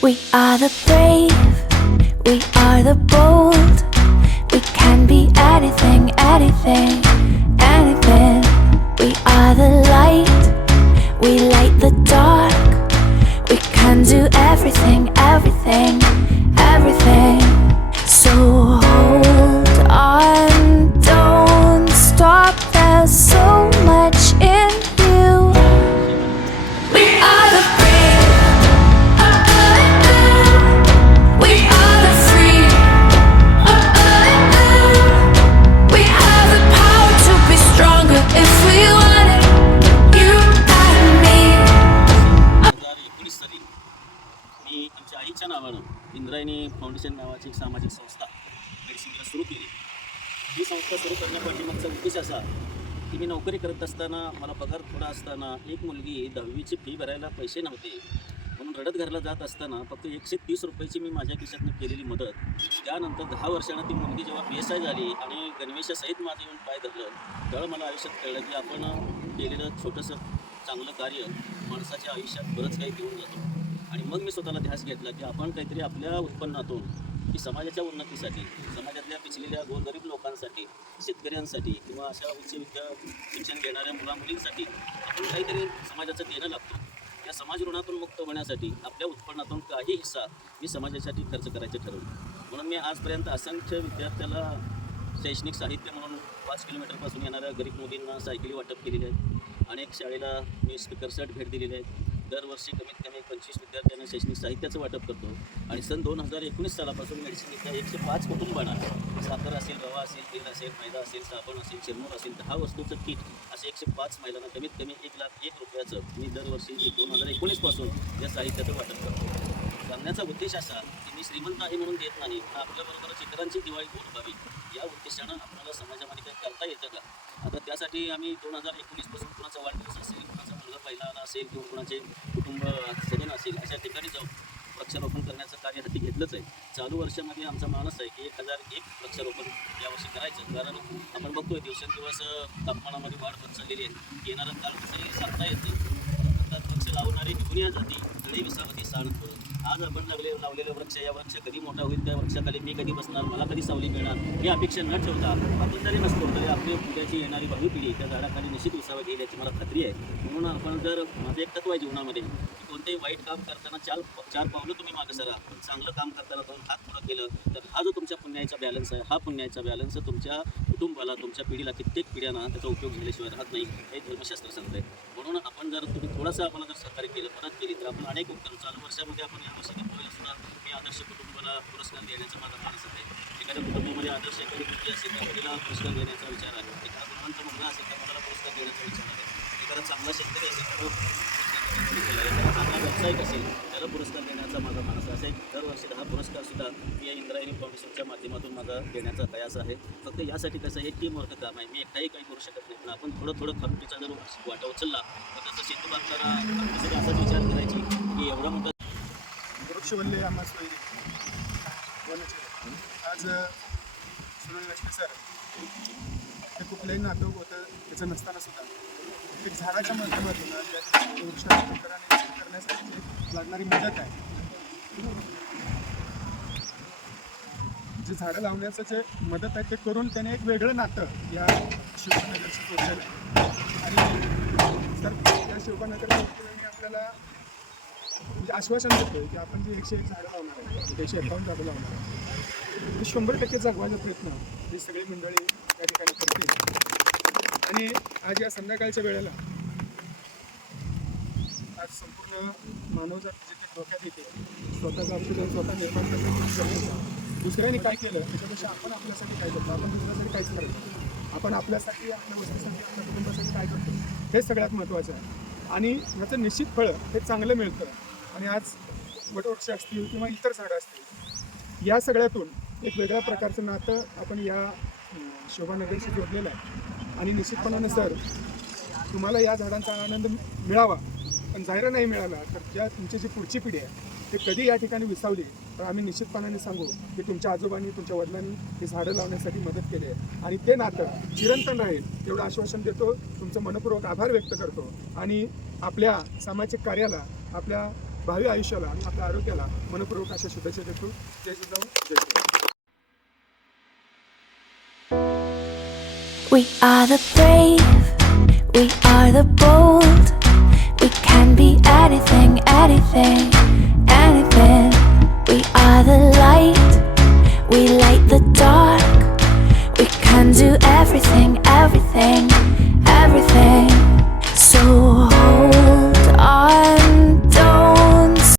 We are the brave, we are the bold. We can be anything, anything, नावानं foundation नावाची एक सामाजिक संस्था मेडिसिनला सुरू केली. ही संस्था सुरू करण्यापाठीमागचा उद्देश असा की मी नोकरी करत असताना मला पगार थोडा असताना एक मुलगी दहावीची फी भरायला पैसे नव्हते. म्हणून रडत घरला जात असताना फक्त एकशे तीस रुपयाची मी माझ्या खिशातनं केलेली मदत. त्यानंतर दहा वर्षानं ती मुलगी जेव्हा पी एस आय झाली आणि गणवेशासहित माझं येऊन पाय धरलं तेव्हा मला आयुष्यात कळलं की आपण केलेलं छोटंसं चांगलं कार्य माणसाच्या आयुष्यात बरंच काही देऊन जातो. आणि मग मी स्वतःला ध्यास घेतला की आपण काहीतरी आपल्या उत्पन्नातून की समाजाच्या उन्नतीसाठी समाजातल्या पिचलेल्या गोरगरीब लोकांसाठी शेतकऱ्यांसाठी किंवा अशा उच्च विद्या शिक्षण घेणाऱ्या मुला मुलींसाठी आपण काहीतरी समाजाचं देणं लागतो. या समाज ऋणातून मुक्त होण्यासाठी आपल्या उत्पन्नातून काही हिस्सा मी समाजासाठी खर्च करायचे ठरवलं. म्हणून मी आजपर्यंत असंख्य विद्यार्थ्याला शैक्षणिक साहित्य म्हणून पाच किलोमीटरपासून येणाऱ्या गरीब मुलींना सायकली वाटप केलेली आहेत अनेक शाळेला मी स्पीकर सेट भेट दिलेले आहेत. दरवर्षी कमीत कमी पंचवीस विद्यार्थ्यांना शैक्षणिक साहित्याचं वाटप करतो आणि सन दोन हजार एकोणीस सालापासून मेडिसिन इथल्या एकशे पाच कुटुंबांना साखर असेल रवा असेल तेल असेल मैदा असेल साबण असेल चिरमूर असेल दहा वस्तूचं किट असे एकशे पाच महिलांना कमीत कमी एक लाख एक रुपयाचं मी दरवर्षी दोन हजार एकोणीसपासून या साहित्याचं वाटप करतो. सांगण्याचा उद्देश असा की मी श्रीमंत आहे म्हणून देत नाही पण आपल्याबरोबर इतरांची दिवाळी गोड व्हावी. या उद्देशानं आपल्याला समाजामध्ये काही करता येतं का? आता त्यासाठी आम्ही दोन हजार एकोणीसपासून कुणाचा वाढदिवस असेल कुणाचा पहिला असेल किंवा कुणाचे कुटुंब सदन असेल अशा ठिकाणी जाऊन वृक्षारोपण करण्याचं कार्य हाती घेतलंच आहे. चालू वर्षामध्ये आमचा मानस आहे की एक हजार एक वृक्षारोपण यावर्षी करायचं कारण आपण बघतोय दिवसेंदिवस तापमानामध्ये वाढ होत चाललेली आहे. येणारं काळ कसंही सांगता येत. नाही वृक्ष लावणारी निघून जाती. तळी विसावती साण आज आपण लागले लावलेलं वृक्ष या वृक्ष कधी मोठा होईल? त्या वृक्षाखाली मी कधी बसणार? मला कधी सावली मिळणार? ही अपेक्षा न ठेवता आपण जरी नसतो तरी आपली उद्याची येणारी भावी पिढी त्या झाडाखाली निश्चित विसावा घेईल याची मला खात्री आहे. म्हणून आपण जर माझं एक तत्व आहे जीवनामध्ये की कोणतेही वाईट काम करताना चार चार पावलं तुम्ही मागे सरा. पण चांगलं काम करताना दोन हात पुढं केलं. तर हा जो तुमच्या पुण्याचा बॅलन्स आहे हा पुण्याचा बॅलन्स तुमच्या कुटुंबाला तुमच्या पिढीला कित्येक पिढ्यांना त्याचा उपयोग झाल्याशिवाय राहत नाही हे धर्मशास्त्र सांगतंय. म्हणून आपण जर तुम्ही थोडंसं आम्हाला जर सहकार्य केलं परत केली तर आपण अनेक उपक्रम चालू. वर्षामध्ये आपण या वर्षी गणपतीला सुद्धा मी आदर्श कुटुंबाला पुरस्कार देण्याचा माझा मानस आहे. एखाद्या कुटुंबामध्ये आदर्श एखादी मुलगी असेल त्या मुलीला पुरस्कार देण्याचा विचार आहे. एखादा गुणवंत मुलगा असेल त्या मुलाला पुरस्कार देण्याचा विचार आहे. एखादा चांगला शेतकरी असेल त्याला पुरस्कार देण्याचा विचार आहे. एखादा चांगला व्यावसायिक असेल त्याला पुरस्कार देण्याचा माझा मानस आहे. असा एक दहा पुरस्कार सुद्धा मी या इंद्रायणी फाउंडेशनच्या माध्यमातून माझा देण्याचा प्रयास आहे. फक्त यासाठी कसं हे टीम वर्क काम आहे. मी एकटाही काही करू शकत नाही. पण आपण थोडं थोडं खमटीचा जर वाटा उचलला तर त्याचं सेतू बांधताना खमटीसाठी असा विचार करायची की एवढा मोठा वृक्षवल्ले आम्हास वैरी आज सुनील लक्ष्मी सर. हे कुठलंही नाटक होतं त्याचं नसताना सुद्धा एक झाडाच्या माध्यमातून वृक्ष करण्यासाठी लागणारी मदत आहे. जे झाडं लावण्याचं जे मदत आहे ते करून त्याने एक वेगळं नातं या शिवनगरशी जोडलेलं आहे आणि तर या शिवनगर आपल्याला म्हणजे आश्वासन देतोय की आपण जे एकशे एक झाडं लावणार आहे एकशे एकावन्न झाडं लावणार आहे ते शंभर टक्के जगवायचा प्रयत्न ही सगळी मंडळी या ठिकाणी करतील. आणि आज या संध्याकाळच्या वेळेला आज संपूर्ण मानवजात जे काही धोक्यात येते स्वतःचा ऑक्सिजन स्वतः निर्माण करणं दुसऱ्याने काय केलं? त्याच्यापेक्षा आपण आपल्यासाठी काय करतो? आपण दुसऱ्यासाठी काहीच करत आपण आपल्यासाठी आपल्या वस्तीसाठी आपल्या कुटुंबासाठी काय करतो? हे सगळ्यात महत्त्वाचं आहे. आणि याचं निश्चित फळं हे चांगलं मिळतं. आणि आज वटवृक्ष असतील किंवा इतर झाडं असतील या सगळ्यातून एक वेगळ्या प्रकारचं नातं आपण या शोभानगरीशी जोडलेलं आहे. आणि निश्चितपणानं सर तुम्हाला या झाडांचा आनंद मिळावा. पण जाहिरा नाही मिळाला तर ज्या तुमची जी पुढची पिढी आहे ते कधी या ठिकाणी विसावली तर आम्ही निश्चितपणाने सांगू की तुमच्या आजोबांनी तुमच्या वडिलांनी हे झाडं लावण्यासाठी मदत केली आहे. आणि ते नातं चिरंतन राहील एवढं आश्वासन देतो. तुमचं मनपूर्वक आभार व्यक्त करतो. आणि आपल्या सामाजिक कार्याला आपल्या भावी आयुष्याला आणि आपल्या आरोग्याला मनपूर्वक अशा शुभेच्छा देतो. जय जिजाऊ जय Shriram We are the brave, we are the bold. We can be anything, anything.